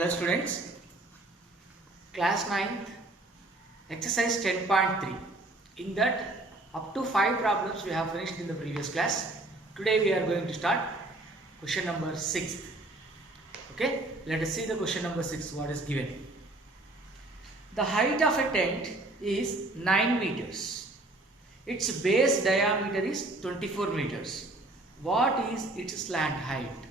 Hello students, class 9th, exercise 10.3. In that, up to 5 problems we have finished in the previous class. Today we are going to start question number 6. Okay, let us see the question number 6, what is given. The height of a tent is 9 meters. Its base diameter is 24 meters. What is its slant height?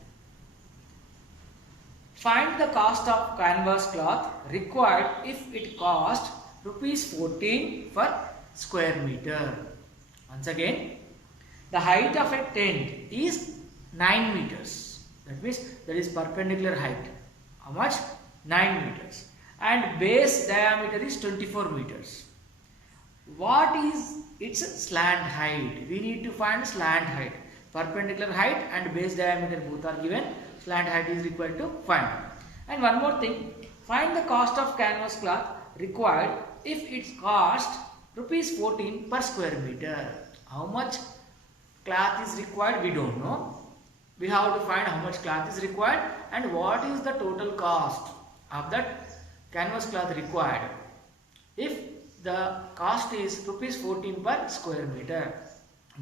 Find the cost of canvas cloth required if it cost rupees 14 per square meter. Once again, the height of a tent is 9 meters. That means that is perpendicular height. How much? 9 meters. And base diameter is 24 meters. What is its slant height? We need to find slant height. Perpendicular height and base diameter both are given. Slant height is required to find. And one more thing, find the cost of canvas cloth required if it cost rupees 14 per square meter. How much cloth is required we don't know. We have to find how much cloth is required and what is the total cost of that canvas cloth required. If the cost is rupees 14 per square meter,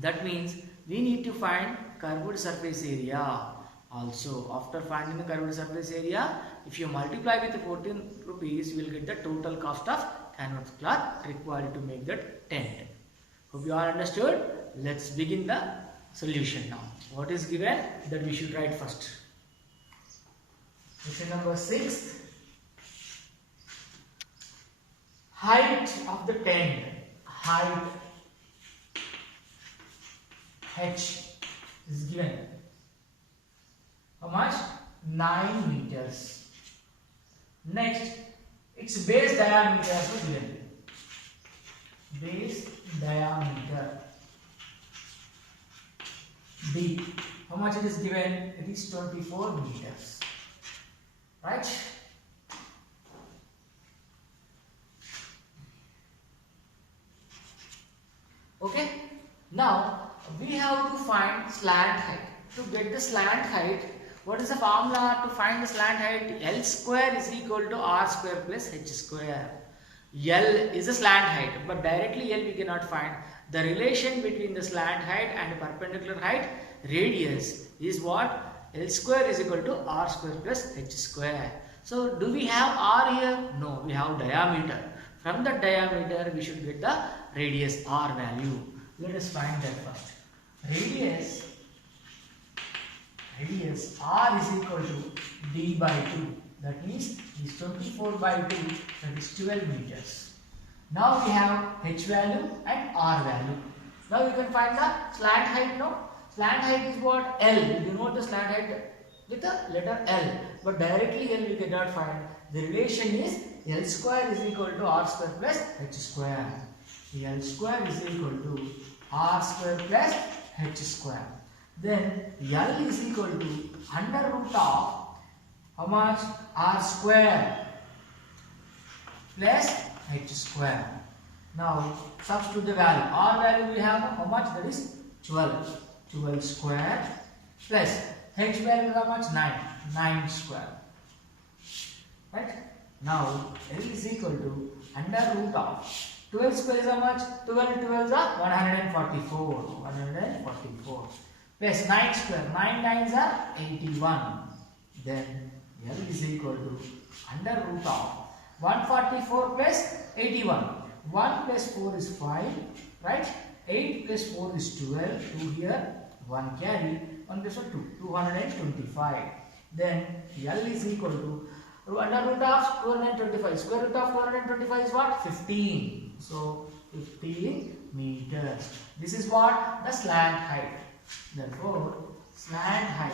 that means we need to find curved surface area. Also, after finding the curved surface area, if you multiply with 14 rupees, you will get the total cost of canvas cloth required to make that tent. Hope you all understood. Let's begin the solution now. What is given that we should write first? Question number 6. Height of the tent. Height H is given. How much? 9 meters. Next, its base diameter is given. Base diameter D. How much it is given? It is 24 meters. Right? Okay. Now we have to find slant height. To get the slant height, what is the formula to find the slant height? L square is equal to R square plus H square. L is the slant height, but directly L we cannot find. The relation between the slant height and perpendicular height, radius, is what? L square is equal to R square plus H square. So do we have R here? No, we have diameter. From the diameter we should get the radius R value. Let us find that first. Radius R is equal to D by 2. That means is 24 by 2, that is 12 meters. Now we have H value and R value. Now we can find the slant height now. Slant height is what? L. You know the slant height with the letter L. But directly L we cannot find. The relation is L square is equal to R square plus H square. L square is equal to R square plus H square. Then L is equal to under root of how much? R square plus H square. Now substitute the value. R value we have how much? That is 12. 12 square plus H value is how much? 9. 9 square. Right? Now L is equal to under root of 12 square is how much? 12 12 are 144. 144. Plus 9 square. 9 9s are 81. Then L is equal to under root of 144 plus 81. 1 plus 4 is 5. Right? 8 plus 4 is 12. 2 here. 1 carry. 1 plus 2. 225. Then L is equal to under root of 225. Square root of 225 is what? 15. So 15 meters. This is what? The slant height. Therefore, slant height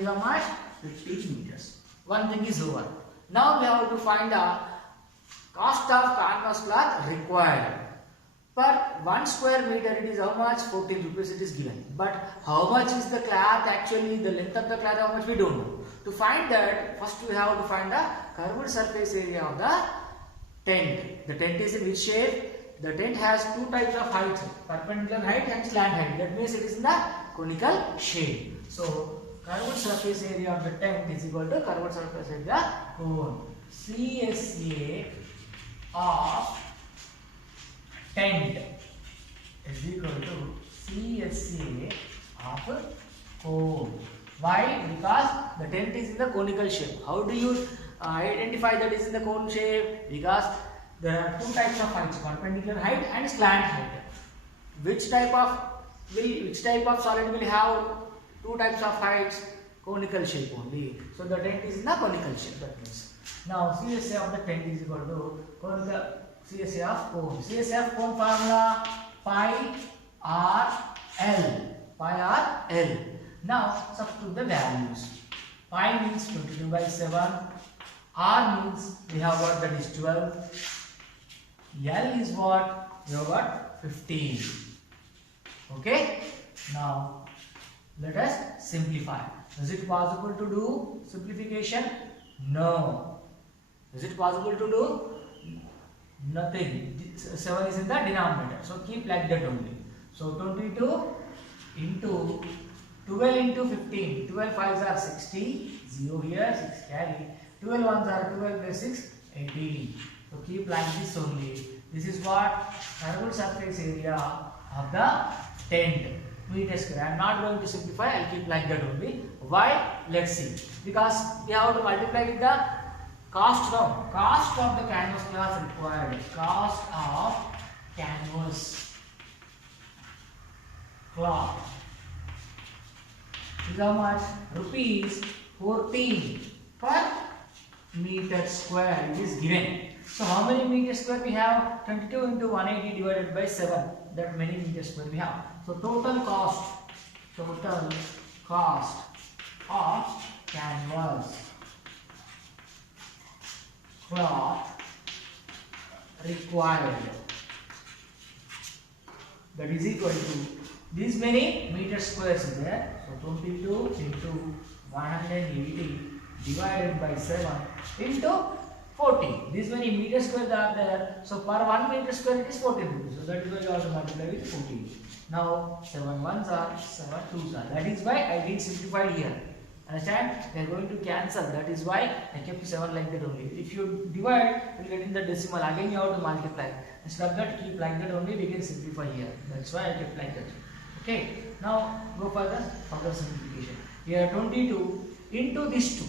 is how much? 15 meters. One thing is over. Now we have to find the cost of canvas cloth required. Per 1 square meter it is how much? 14 rupees it is given. But how much is the cloth actually? The length of the cloth how much we don't know. To find that, first we have to find the curved surface area of the tent. The tent is in which shape? The tent has two types of heights, perpendicular height and slant height. That means it is in the conical shape. So curved surface area of the tent is equal to curved surface area of the cone. CSA of tent is equal to CSA of cone. Why? Because the tent is in the conical shape. How do you identify that is in the cone shape? Because there are two types of heights: perpendicular height and slant height. Which type of solid will have two types of heights? Conical shape only. So the tent is in the conical shape. That means now CSA of the tent is equal to conical CSA of cone. CSA of cone formula pi r l. Pi r l. Now substitute the values. Pi means 22/7. R means we have got that is 12. L is what? We have got 15. Okay. Now let us simplify. Is it possible to do simplification? No. Is it possible to do? Nothing. 7 is in the denominator. So keep like that only. So 22 into 12 into 15. 12 5s are 60. 0 here. 6 carry. 12 1s are 12 plus 6. 18. So keep like this only. This is what curved surface area of the tent meter square. I am not going to simplify. I will keep like that only. Why? Let's see. Because we have to multiply with the cost now. Cost of the canvas cloth required. Cost of canvas cloth is how much? Rupees 14 per meter square. It is given. So how many meter square we have? 22 into 180 divided by 7. That many meter square we have. So total cost of canvas cloth required, that is equal to this many meter squares is there. So 22 into 180 divided by 7 into 40. These many meter squares are there. So per 1 meter square it is 14 rupees. So that is why you have to multiply with 14. Now 7 ones are 7 twos are. That is why I did simplify here. Understand? They are going to cancel. That is why I kept 7 like that only. If you divide, you will get in the decimal. Again you have to multiply. Instead of that, keep like that only. We can simplify here. That's why I kept like that. Okay. Now go for the further simplification. Here 22 into this 2,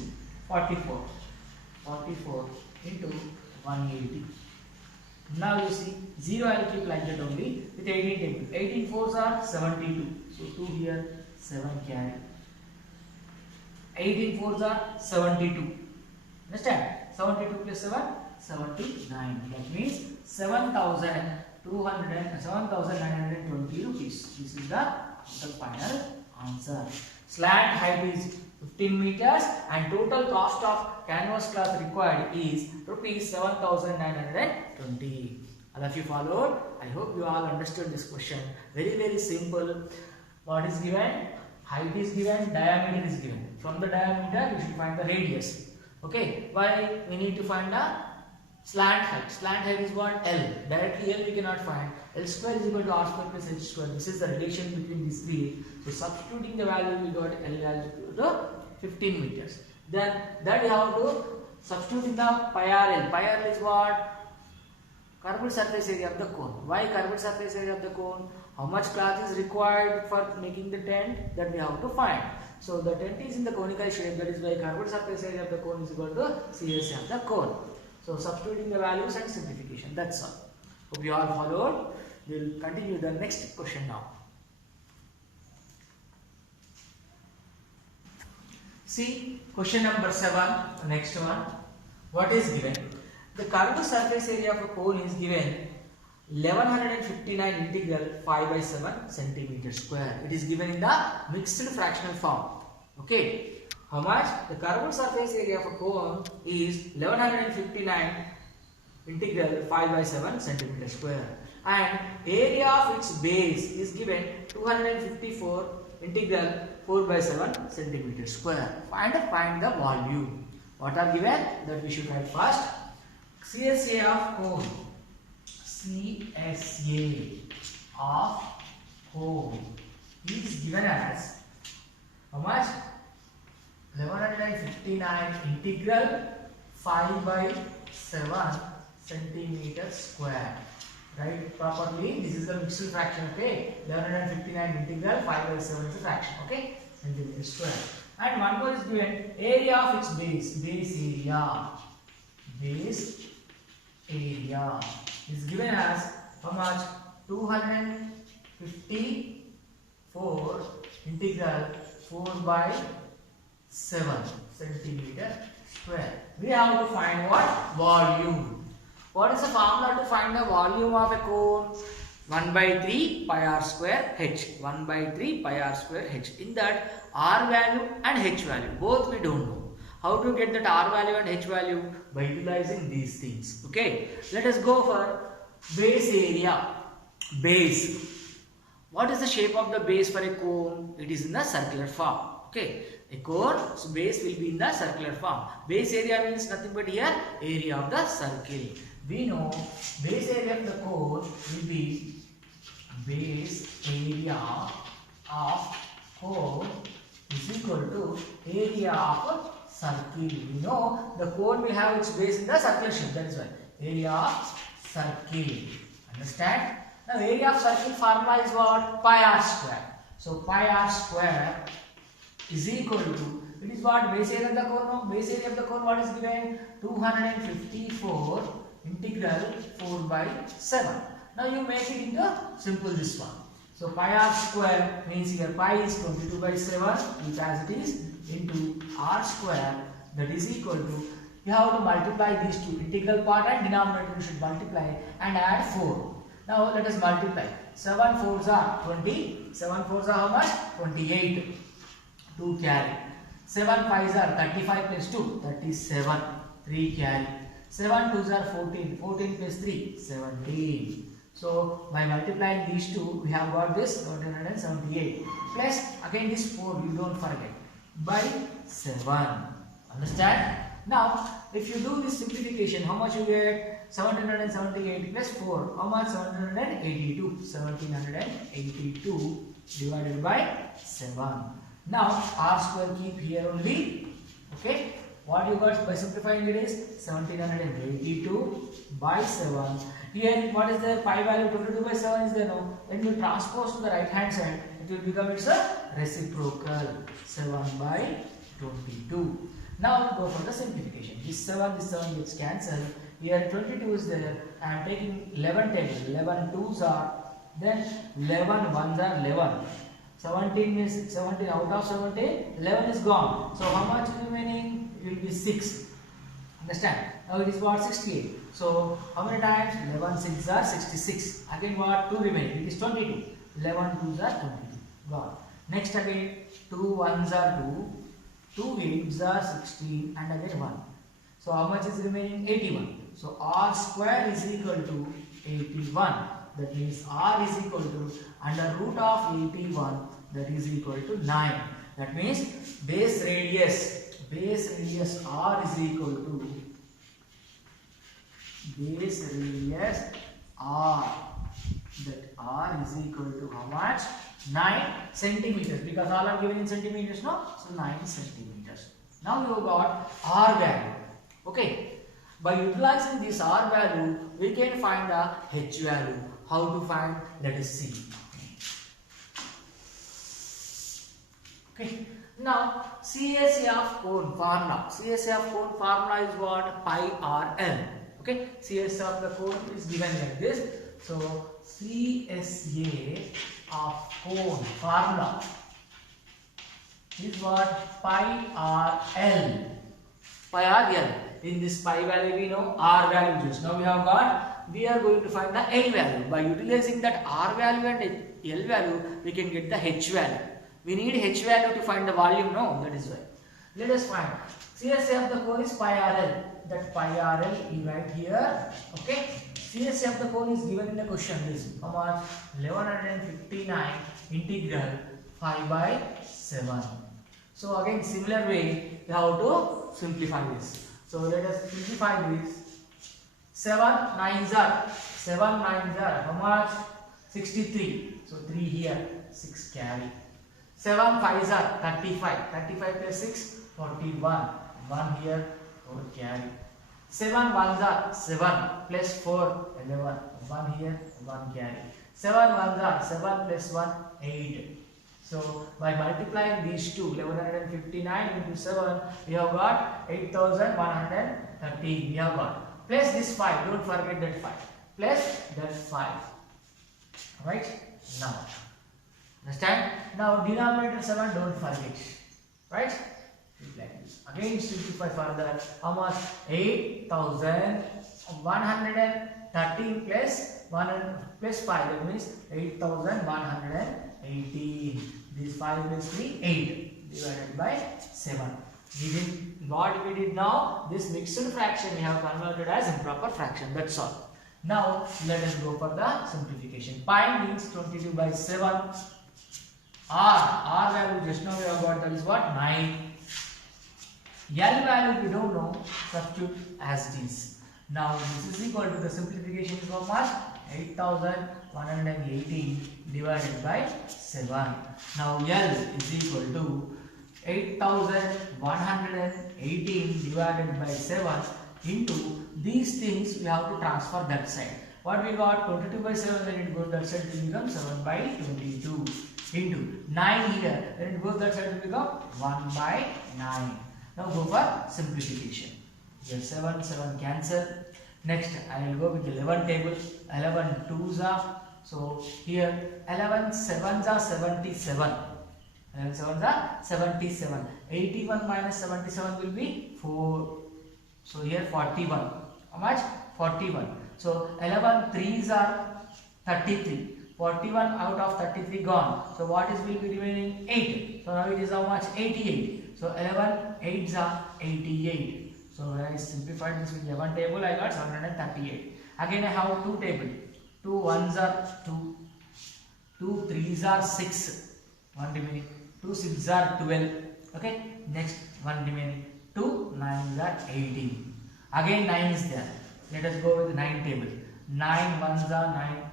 44. 44 into 180. Now you see 0 I will keep like that only with 18 table. 18 4s are 72. So 2 here, 7 carry. 18 4s are 72. Understand? 72 plus 7, 79. That means 7,920 rupees. This is the total final answer. Slant height is 15 meters and total cost of canvas cloth required is rupees 7,920. All of you followed? I hope you all understood this question. Very simple. What is given? Height is given, diameter is given. From the diameter we should find the radius. Okay. Why? We need to find the slant height. Slant height is what? L. Directly L we cannot find. L square is equal to R square plus H square. This is the relation between these three. So substituting the value, we got L value to 15 meters. Then that we have to substitute in the pi RL. Pi RL is what? Curved surface area of the cone. Why curved surface area of the cone? How much cloth is required for making the tent? That we have to find. So the tent is in the conical shape. That is why curved surface area of the cone is equal to CSA of the cone. So substituting the values and simplification. That's all. Hope you all followed. We will continue the next question now. See question number 7. Next one. What is given? The curved surface area of a cone is given 1159 integral 5/7 centimeter square. It is given in the mixed fractional form. Okay. How much? The curved surface area of a cone is 1159 integral 5/7 centimeter square. And area of its base is given 254 integral 4/7 centimeter square. Find the volume. What are given? That we should write first. CSA of cone. CSA of cone is given as how much? 1159 integral 5 by 7 centimeter square. Write properly. This is the mixed fraction. Okay, 1159 integral 5 by 7 is a fraction. Okay, centimeter square. And one more is given, area of its base. Base area. Base area is given as how much? 254 integral 4 by 7 centimeter square. We have to find what? Volume. What is the formula to find the volume of a cone? 1 by 3 pi r square h. 1 by 3 pi r square h. In that, r value and h value, both we don't know. How to get that r value and h value? By utilizing these things. Okay. Let us go for base area. Base. What is the shape of the base for a cone? It is in the circular form. Okay. A cone's base will be in the circular form. Base area means nothing but here area of the circle. We know base area of the cone will be base area of cone is equal to area of circle. We know the cone will have its base in the circular shape. That is why area of circle. Understand? Now area of circle formula is what? Pi r square. So pi r square is equal to, it is what? Base area of the cone. No? Base area of the cone what is given? 254 integral 4 by 7. Now you make it into simple this one. So pi r square means here pi is 22 by 7, which as it is, into r square, that is equal to, you have to multiply these two, integral part and denominator you should multiply and add 4. Now let us multiply. 7 fours are 20. 7 fours are how much? 28. 2 carry. 7 fives are 35 plus 2, 37. 3 carry. 7 twos are 14. 14 plus 3, 17. So by multiplying these two, we have got this 1778. Plus again this 4, you don't forget. By 7. Understand? Now if you do this simplification, how much you get? 1778 plus 4, how much? 1782. 1782 divided by 7. Now r square keep here only. Okay. What you got by simplifying it is 1782 by 7. Here what is the pi value? 22 by 7 is there now. When you transpose to the right hand side, it will become its a reciprocal. 7 by 22. Now go for the simplification. This 7 gets cancelled. Here 22 is there. I am taking 11 table. 11 twos are, then 11 ones are 11. 17 is 17, out of 17, 11 is gone. So how much is remaining? It will be 6. Understand? Now it is what? 68. So how many times? 11 6 are 66. Again what? 2 remaining. It is 22. 11 2s are 22. Gone. Next again 2 1s are 2. 2 8s are 16 and again 1. So how much is remaining? 81. So r square is equal to 81. That means r is equal to under root of 81, that is equal to 9. That means base radius r is equal to base radius r, that r is equal to how much? 9 centimeters, because all are given in centimeters, no? So 9 centimeters. Now you got r value. Okay. By utilizing this r value, we can find the h value. How to find? Let us see. Okay. Now CSA of cone formula. CSA of cone formula is what? Pi RL. Okay. CSA of the cone is given like this. So CSA of cone formula is what? Pi RL. Pi RL. In this pi value we know r value just. Now we are going to find the L value. By utilizing that r value and L value, we can get the h value. We need h value to find the volume, no? That is why. Let us find. CSA of the cone is pi RL. That pi RL is right here. Okay. CSA of the cone is given in the question. This how much? 1159 integral 5 by 7. So again similar way we have to simplify this. So let us simplify this. 7 9s are how much? 63. So 3 here. 6 carry. 7 5s are 35. 35 plus 6, 41. 1 here, 4 carry. 7 1s are 7 plus 4, 11. 1 here, 1 carry. 7 1s are 7 plus 1, 8. So by multiplying these two, 1159 into 7, we have got 8113. We have got. Plus this 5, don't forget that 5. Plus that 5. Alright? Now, understand? Now denominator 7, don't forget. Right? Like this. Again simplify further. How much? 8113 plus 1 plus 5. That means 8118. This 5 is 3, 8 divided by 7. What we did now, this mixed fraction we have converted as improper fraction. That's all. Now let us go for the simplification. Pi means 22 by 7. R value just now we have got, that is what? 9. L value we don't know, substitute as it is. Now this is equal to the simplification is how much? 8118 divided by 7. Now L is equal to 8118 divided by 7 into these things we have to transfer that side. What we got? 22 by 7, when it goes that side it will become 7 by 22 into 9 here, when it goes that side it will become 1 by 9. Now go for simplification. Here 7 cancel. Next I will go with the 11 table. 11 2s are, so here 11 7s are 77. 11 7s are 77. 81 minus 77 will be 4. So here 41. How much? 41. So 11 3s are 33. 41 out of 33 gone. So what is will be remaining? 8. So now it is how much? 88. So 11 8s are 88. So when I simplified this with 11 table, I got 738. Again I have 2 table. 2 1s are 2. 2 3s are 6. 1 remaining. 2 6s are 12. Okay. Next 1 remaining. 2 9s are 18. Again 9 is there. Let us go with the 9 table. 9 1s are 9.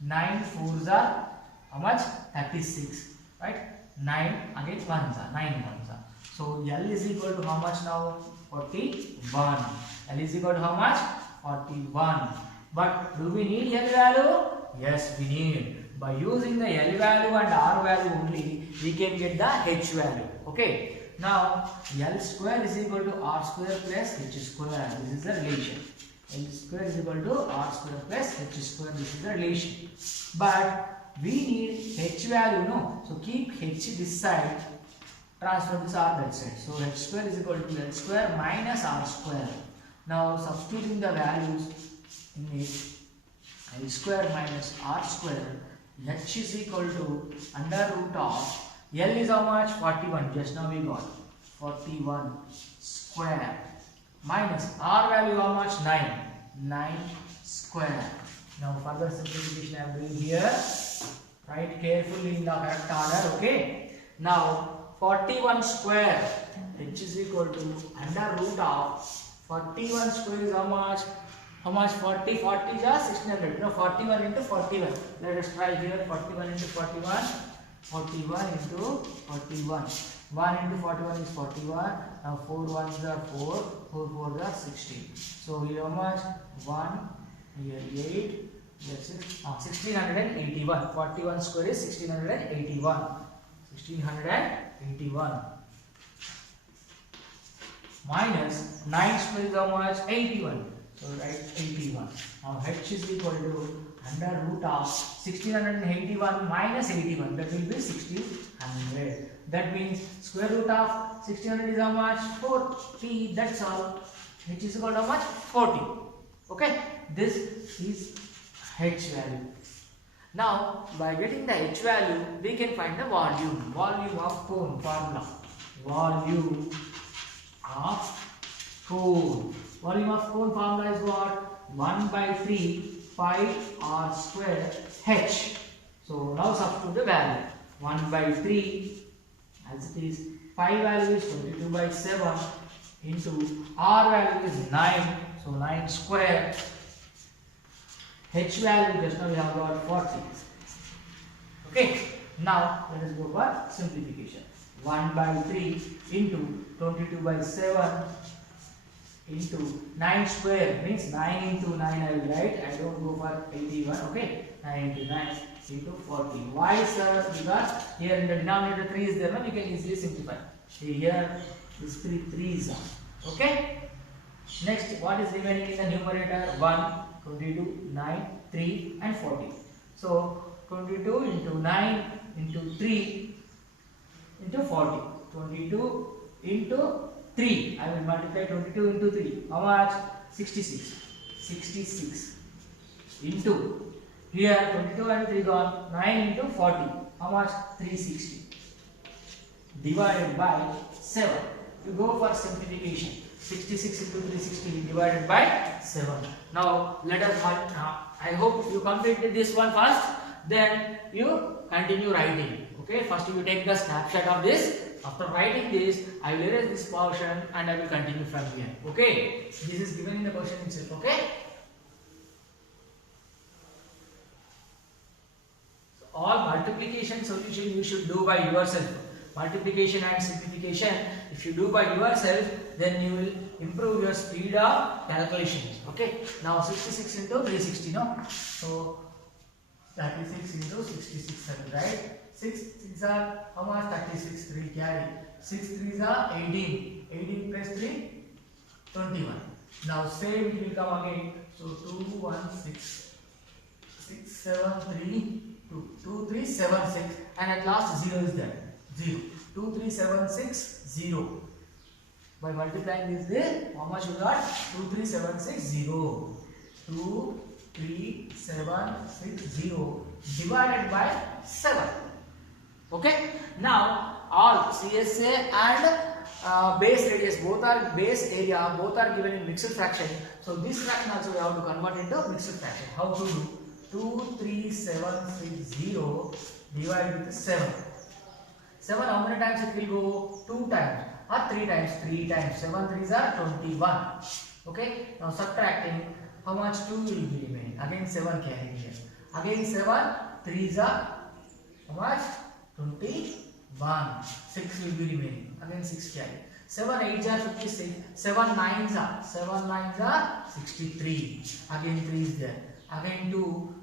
9 4s are how much? 36. Right? 9 again 1s are 9 1s are. So L is equal to how much now? 41. L is equal to how much? 41. But do we need L value? Yes, we need. By using the L value and R value only, we can get the H value. Okay. Now L square is equal to R square plus H square. This is the relation. L square is equal to R square plus H square. This is the relation. But we need H value, no? So keep H this side. Transfer this R that side. So H square is equal to L square minus R square. Now substituting the values in it, L square minus R square, H is equal to under root of L is how much? 41. Just now we got 41 square minus R value how much? 9. 9 square. Now further simplification I am doing here. Write carefully in the correct order. Okay. Now 41 square, H is equal to under root of 41 square is how much? How much? 40 is 1600. No, 41 into 41. Let us try here. 41 into 41. 41 into 41. 1 into 41 is 41. Now 4 1s are 4. 4 4s are 16. So here how much? 1, here 8, here 6. 1681. 41 square is 1681. 1681 minus 9 square is how much? 81. So write 81. Now H is equal to under root of 1681 minus 81. That will be 1600. That means square root of 1600 is how much? 40. That's all. H is equal to how much? 40. Okay. This is H value. Now, by getting the H value, we can find the volume. Volume of cone formula. Volume of cone. Volume of cone formula is what? 1 by 3 pi r square h. So, now substitute the value. 1 by 3 as it is. Pi value is 22 by 7 into r value is 9. So, 9 square. H value just now we have got 40. Okay. Now let us go for simplification. 1 by 3 into 22 by 7 into 9 square means 9 into 9 I will write. I don't go for 81. Okay, 9 into 9 into 40. Why, sir? Because here in the denominator 3 is there, no? You can easily simplify. See here is 3's are. Okay. Next, what is remaining in the numerator? 1, 22, 9, 3 and 40. So 22 into 9 into 3 into 40. 22 into 3. I will multiply 22 into 3. How much? 66. 66 into here 22 and 3 gone. 9 into 40. How much? 360. Divided by 7. You go for simplification. 66 into 360 divided by 7. Now let us I hope you completed this one first. Then you continue writing. Okay. First you take the snapshot of this. After writing this, I will erase this portion and I will continue from here. Okay. This is given in the question itself. Okay. So all multiplication solution you should do by yourself. Multiplication and simplification, if you do by yourself, then you will improve your speed of calculations. Okay. Now 66 into 360, no? So 36 into 66, right? 6 6 are how much? 36, 3 carry. 6 3s are 18. 18 plus 3, 21. Now same it will come again. So 2 1 6 6 7 3 2 2 3 7 6 and at last 0 is there. 0. 2 3 7 6 0. By multiplying this there, how much you got? 2 3 7 6 0. 2 3 7 6 0 divided by 7. Okay. Now all CSA and base radius, both are base area, both are given in mixed fraction. So this fraction also we have to convert into mixed fraction. How to do? 2 3 7 6 0 divided with 7. 7 how many times it will go? 2 times or 3 times? 3 times. 7 3s are 21. Okay. Now subtracting, how much? 2 will be remaining. Again 7 carrying here. Again 7 3s are how much? 21. 6 will be remaining. Again 6 carry. 7 8s are 56. 7 9s are 63. Again 3 is there. Again 2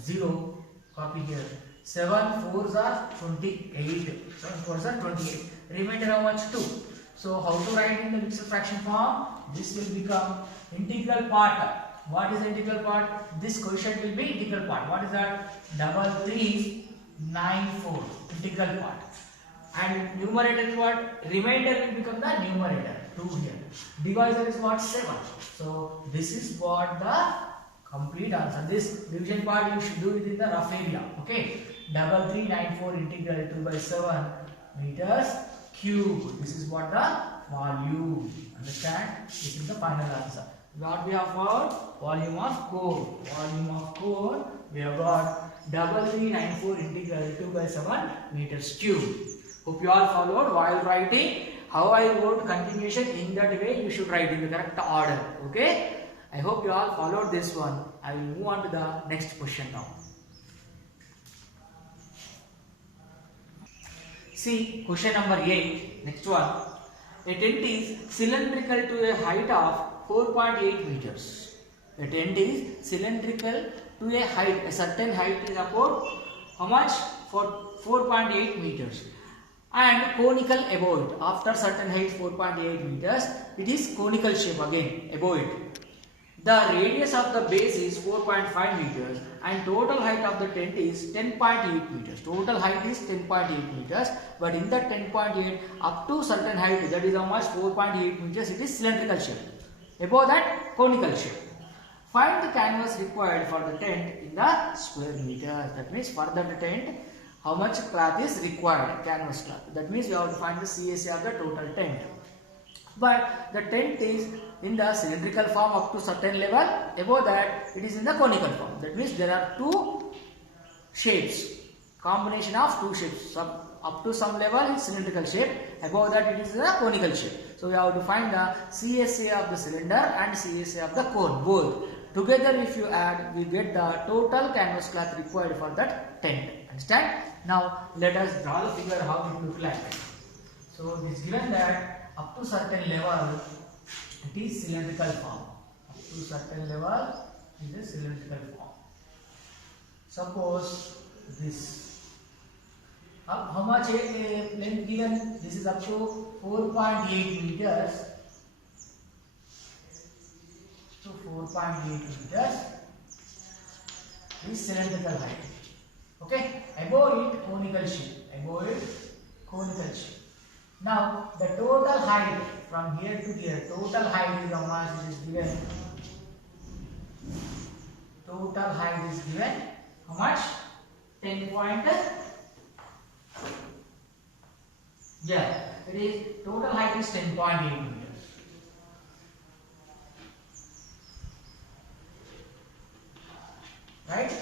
0 copy here. 7 4s are 28. 7 4s are 28. Remainder how much? 2. So how to write in the mixed fraction form? This will become integral part. What is the integral part? This quotient will be integral part. What is that? 3394 integral part. And numerator is what? Remainder will become the numerator. 2 here. Divisor is what? 7. So this is what the complete answer. This division part you should do it in the rough area. Okay. 3394 integral 2 by 7 meters cube. This is what the volume. Understand? This is the final answer. What we have found? Volume of core. Volume of core. We have got 3394 integral 2 by 7 meters cube. Hope you all followed while writing. How I wrote continuation, in that way you should write in the correct order. Okay. I hope you all followed this one. I will move on to the next question now. See question number 8. Next one. A tent is cylindrical to a height of 4.8 meters. A tent is cylindrical to a height. A certain height is about how much? For 4.8 meters. And conical above it. After certain height 4.8 meters, it is conical shape again above it. The radius of the base is 4.5 meters and total height of the tent is 10.8 meters. Total height is 10.8 meters, but in the 10.8 up to certain height, that is how much? 4.8 meters, it is cylindrical shape. Above that, conical shape. Find the canvas required for the tent in the square meters. That means for the tent, how much cloth is required? Canvas cloth. That means we have to find the CSA of the total tent. But the tent is in the cylindrical form up to certain level. Above that, it is in the conical form. That means there are two shapes, combination of two shapes. Up to some level is cylindrical shape. Above that, it is the conical shape. So we have to find the CSA of the cylinder and CSA of the cone, both. Together, if you add, we get the total canvas cloth required for that tent. Understand? Now let us draw the figure how it look like. So it is given that up to certain level it is cylindrical form. Up to certain level it is cylindrical form. Suppose this. How much length given? This is up to 4.8 meters. So 4.8 meters is cylindrical height. Okay, above it conical shape. Above it conical shape. Now the total height from here to here, total height is how much it is given. Total height is given how much? 10 point. Yeah, it is total height is 10.8 meters. Right?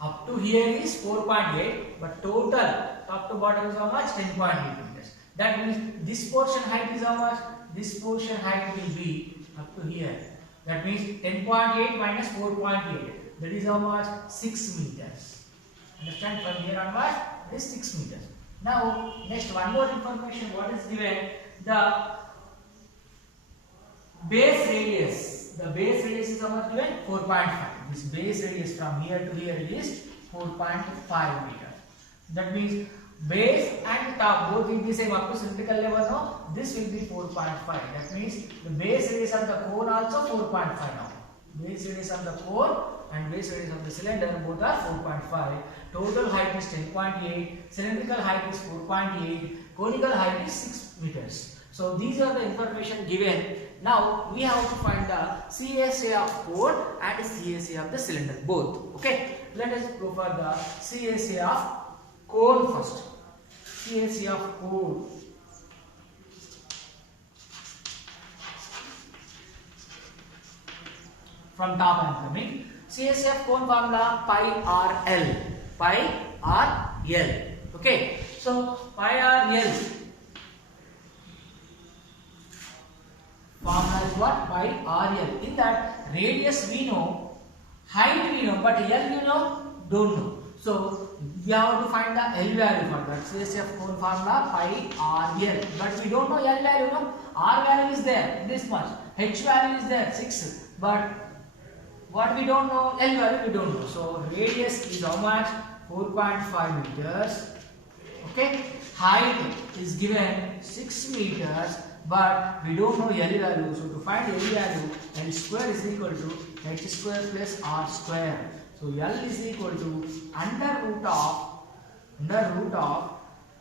Up to here is 4.8, but total top to bottom is how much? 10.8 meters. That means this portion height is how much? This portion height will be up to here. That means 10.8 minus 4.8. That is how much? 6 meters. Understand? From here onwards, it is 6 meters. Now, next one more information. What is given? The base radius. The base radius is how much given? 4.5. This base radius from here to here is 4.5 meters. That means base and top both will be same up to cylindrical level. No, this will be 4.5. That means the base radius of the cone also 4.5 now. Base radius of the cone and base radius of the cylinder both are 4.5. Total height is 10.8. Cylindrical height is 4.8. Conical height is 6 meters. So these are the information given. Now we have to find the CSA of cone and CSA of the cylinder both. Okay. Let us go for the CSA of cone first. CSA of cone. From top I am coming. CSA of cone formula pi RL. Pi RL. Okay. So pi RL formula is what? Pi RL. In that radius we know, height we know, but L we know, don't know. So we have to find the L value for that. CSA of cone formula pi RL. But we don't know L value, no? R value is there, this much. H value is there, 6. But what we don't know, L value we don't know. So radius is how much? 4.5 meters. Okay. Height is given 6 meters. But we don't know L value. So to find L value, L square is equal to H square plus R square. So L is equal to under root of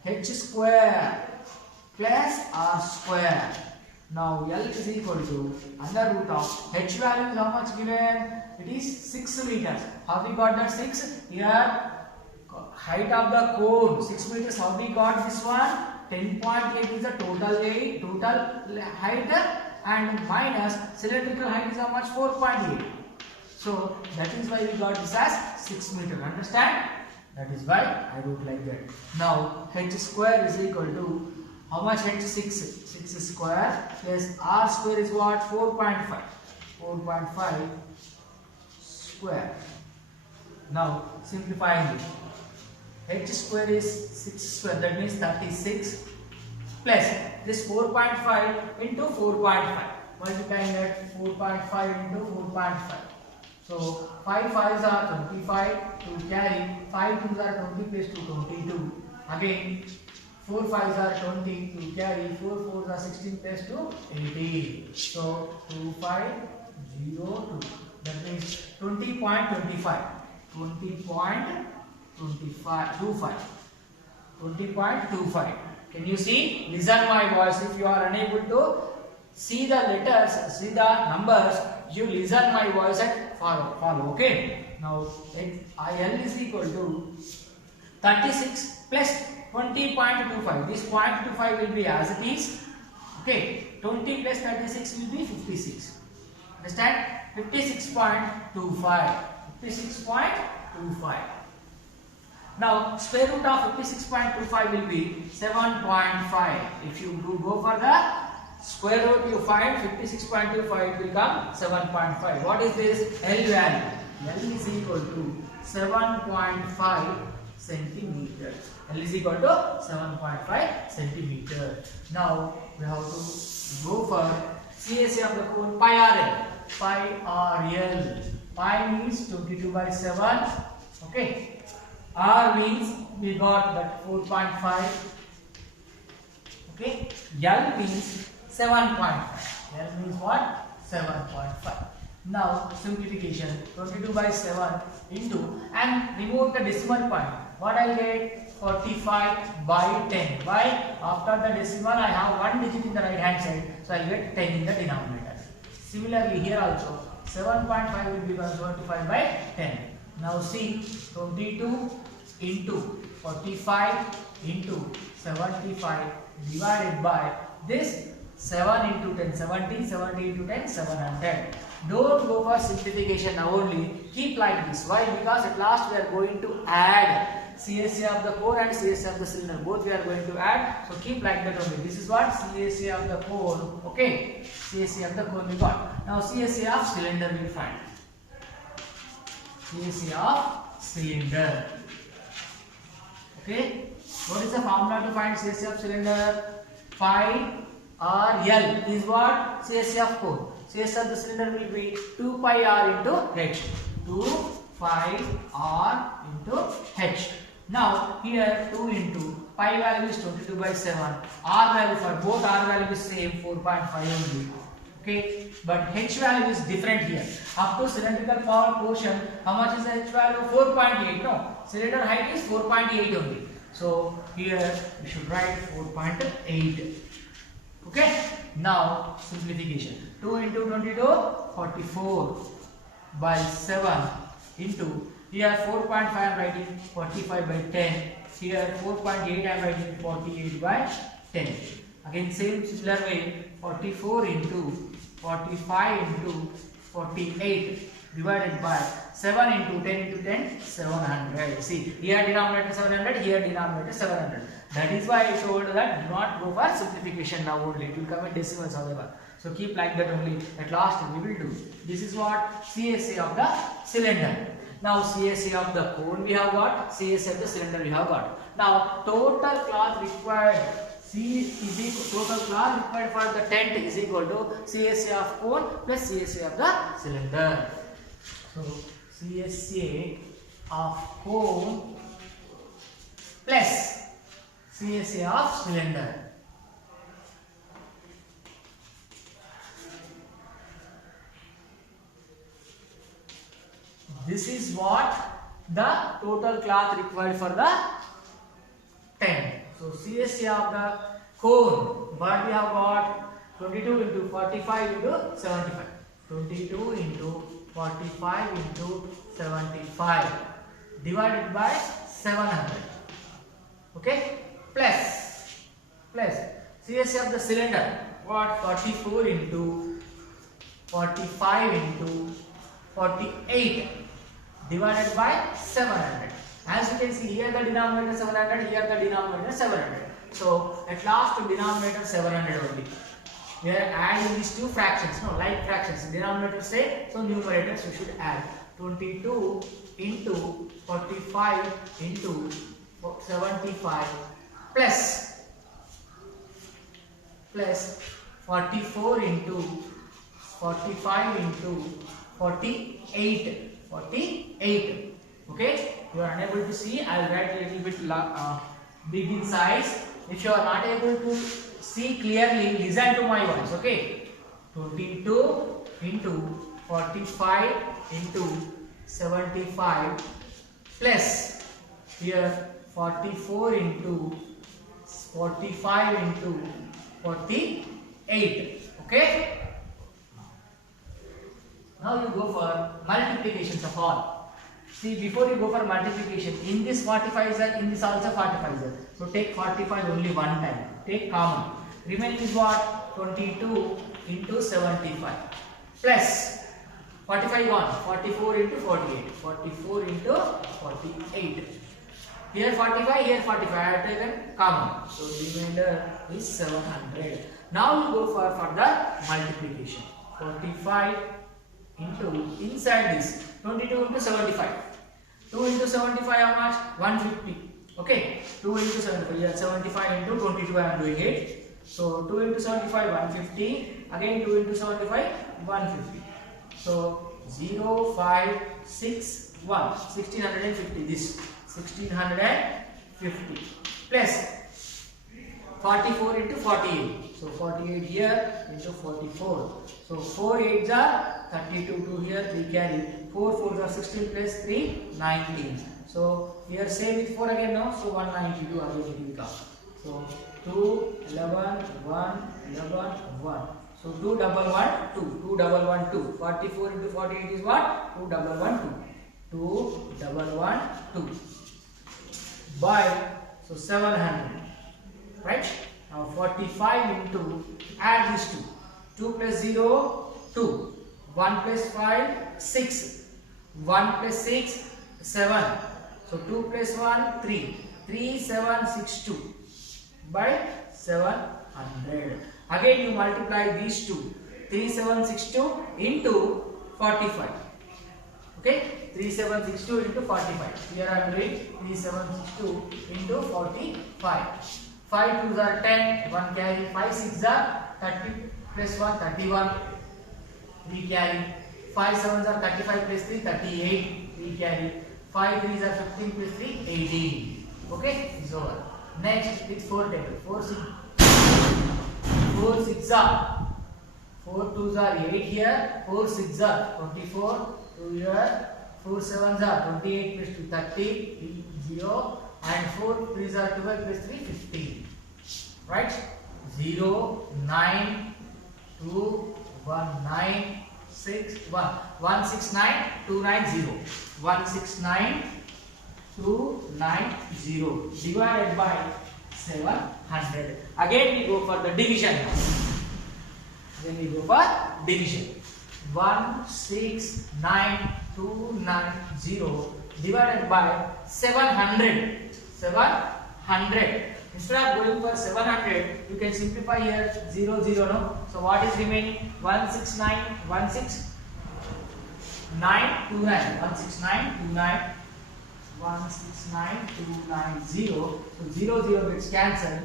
H square plus R square. Now L is equal to under root of H value is how much given? It is 6 meters. How we got that 6? Here height of the cone 6 meters. How we got this one? 10.8 is the total height, and minus cylindrical height is how much? 4.8. So that is why we got this as 6 meter. Understand? That is why I wrote like that. Now H square is equal to how much? H 6 square plus R square is what? 4.5. 4.5 square. Now simplifying it. H square is 6 square, that means 36, plus this 4.5 into 4.5, multiplying that 4.5 into 4.5. So 5 5s are 25 to carry, 5 2s are 20 plus 2 22. Again 4 5s are 20 to carry, 4 4s are 16 plus 2 18. So 2 5 0 2. That means 20.25. 20.25. Can you see? Listen my voice. If you are unable to see the letters, see the numbers, you listen my voice and follow. Okay. Now IL is equal to 36 plus 20.25. This 0.25 will be as it is. Okay. 20 plus 36 will be 56. Understand? 56.25. 56.25. Now square root of 56.25 will be 7.5. If you go for the square root, you find 56.25, it will come 7.5. What is this? L value. L is equal to 7.5 centimeter. L is equal to 7.5 centimeter. Now we have to go for CSA of the cone pi RL. Pi RL. Pi means 22 by 7. Okay. R means we got that 4.5. Okay. L means 7.5. L means what? 7.5. Now simplification, 22 by 7 into, and remove the decimal point. What I get? 45 by 10. Why? After the decimal I have one digit in the right hand side, so I get 10 in the denominator. Similarly here also 7.5 will become 25 by 10. Now see, 22 into 45 into 75 divided by this 7 into 10, 70, 70 into 10, 700. Don't go for simplification now only. Keep like this. Why? Because at last we are going to add CSA of the core and CSA of the cylinder. Both we are going to add. So keep like that only. This is what CSA of the core. Okay. CSA of the core we got. Now CSA of cylinder we find. CSA of cylinder. Okay. What is the formula to find CSA of cylinder? Pi RL is what? CSA of core. CSA of the cylinder will be 2 pi r into h. 2 pi r into h. Now here 2 into pi value is 22 by 7. R value for both R value is same 4.5 only. Okay, but h value is different here. Up to cylindrical power portion, how much is the h value? 4.8. No, cylinder height is 4.8 only. So here we should write 4.8. Okay, now simplification. 2 into 22, 44 by 7 into, here 4.5 I am writing 45 by 10. Here 4.8 I am writing 48 by 10. Again same similar way, 44 into 45 into 48 divided by 7 into 10 into 10, 700. See, here denominator 700, here denominator 700. That is why I told that do not go for simplification now only. It will come in decimals however. So keep like that only. At last we will do. This is what? CSA of the cylinder. Now CSA of the cone we have got. CSA of the cylinder we have got. Now total cloth required. C is equal, total cloth required for the tent is equal to CSA of cone plus CSA of the cylinder. So CSA of cone plus CSA of cylinder. This is what the total cloth required for the tent. So CSA of the cone, what we have got? 22 into 45 into 75. 22 into 45 into 75 divided by 700. Okay, plus CSA of the cylinder, what? 44 into 45 into 48 divided by 700. As you can see, here the denominator 700, here the denominator 700. So at last denominator 700 only. We are adding these two fractions, no, like fractions. Denominator same, so numerators we should add. 22 into 45 into 75 plus 44 into 45 into 48. Okay, you are unable to see. I will write a little bit big in size. If you are not able to see clearly, listen to my voice. Okay, 22 into 45 into 75 plus here 44 into 45 into 48. Okay. Now you go for multiplications of all. See, before you go for multiplication, in this 45 is there, in this also 45 is there. So take 45 only one time. Take common. Remaining is what? 22 into 75 plus 45 1, 44 into 48, 44 into 48. Here 45, here 45. I have taken common. So remainder is 700. Now you go for further multiplication. 45 into inside this 22 into 75. 2 into 75 how much? 150. Okay, 2 into 75, yeah, 75 into 22 I am doing it. So 2 into 75 150, again 2 into 75 150. So 0, 5, 6, 1, 1650, this 1650 plus 44 into 48. So 48 here into 44. So 4 8s are 32, 2 here 3 carry. 4 4s are 16 plus 3 19. So here same with 4 again now. So 192 again it will come. So 2 11 1 11 1. So 2 double 1 2 2 double 1 2. 44 into 48 is what? 2 double 1 2. 2 double 1 2 by so 700. Right? Now 45 into, add these two. 2 plus 0, 2. 1 plus 5, 6. 1 plus 6, 7. So 2 plus 1, 3. 3, 7, 6, 2 by 700. Again you multiply these two. 3, 7, 6, 2 into 45. Okay? 3762 into 45. Here I am doing 3762 into 45. 5 2s are 10, 1 carry. 5 6s are 30 plus 1 31. 3 carry. 5 7s are 35 plus 3 38. 3 carry. 5 3s are 15 plus 3 18. Okay, it's over. Next with 4 table. 4 6 are 4 2s are 8 here. 4 6s are 24. 2 here. 4 7s are 28 plus 2 30 0 and 4 3s are 12 plus 3 15. Right? 0 9 2 1 9 6 1 1 6 9 2 9 0 1 6 9 2 9 0 divided by 700. Again we go for the division. Then we go for division. 1 6 9 2 9 0 divided by 700. 700. Instead of going for 700, you can simplify here 0 0 no. So what is remaining? 1 6 9 1 6 9 2 9 1 6 9 2 9 1 6 9 2 9 0. So 0 0 gets cancelled.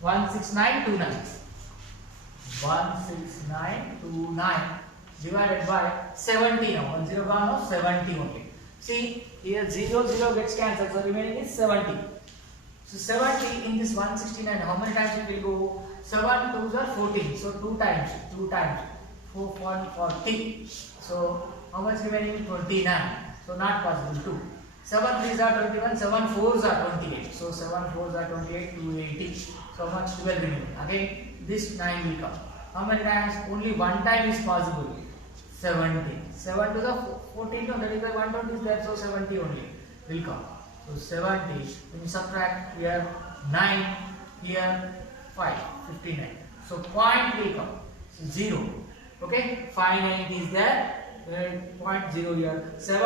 1 6 9 2 9 1 6 9 2 9 divided by 70 now. 1 0 gone now, 70 only. See here 0 0 gets cancelled, so remaining is 70. So 70 in this 169, how many times it will go? 7 2s are 14, so 2 times 4 1 40. So how much remaining? 29. So not possible. 2 7 3s are 21, 7 4s are 28. So 7 4s are 28, 280. So how much? 12 remaining. Again this 9 will come. How many times? Only one time is possible. 70. 7 to the 14, no, that is why 120 is there, so 70 only will come. So 70, when you subtract here 9, here 5, 59. So point will come, so 0. Okay, 590 is there, point 0 here. 7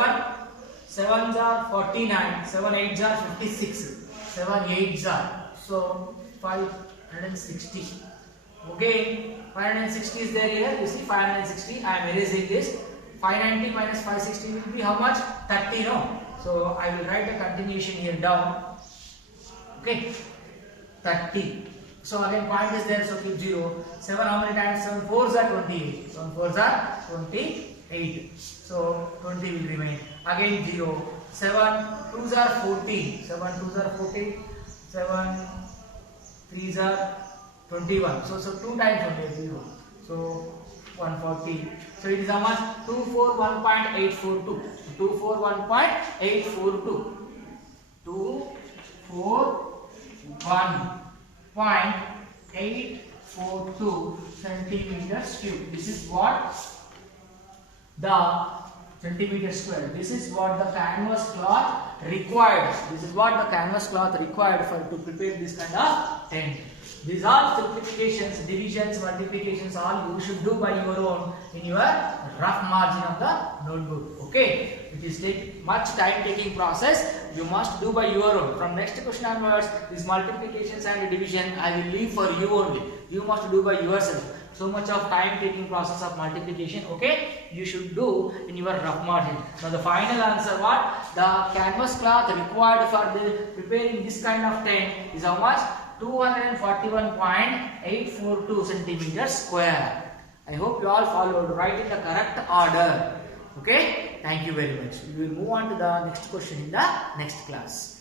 7s are 49, 7 8s are 56, 7 8s are, so 560. Okay, 560 is there here. You see 560. I am erasing this. 590 minus 560 will be how much? 30. No. So I will write the continuation here down. Okay, 30. So again point is there. So keep 0. 7 how many times? 7 4s are 28. 7 4s are 28. So 20 will remain. Again 0. 7 2s are 14. 7 2s are 14. 7 3s are 21. So 2 times only 0. So 140. So it is how much? 241.842. 241.842. 241.842 centimeters cube. This is what the centimeter square. This is what the canvas cloth required. This is what the canvas cloth required for to prepare this kind of tent. These are simplifications, divisions, multiplications, all you should do by your own in your rough margin of the notebook. Okay, it is much time taking process. You must do by your own. From next question onwards, these multiplications and division I will leave for you only. You must do by yourself. So much of time taking process of multiplication, okay, you should do in your rough margin. Now the final answer, what? The canvas cloth required for preparing this kind of tent is how much? 241.842 centimeters square. I hope you all followed right in the correct order. Okay, thank you very much. We will move on to the next question in the next class.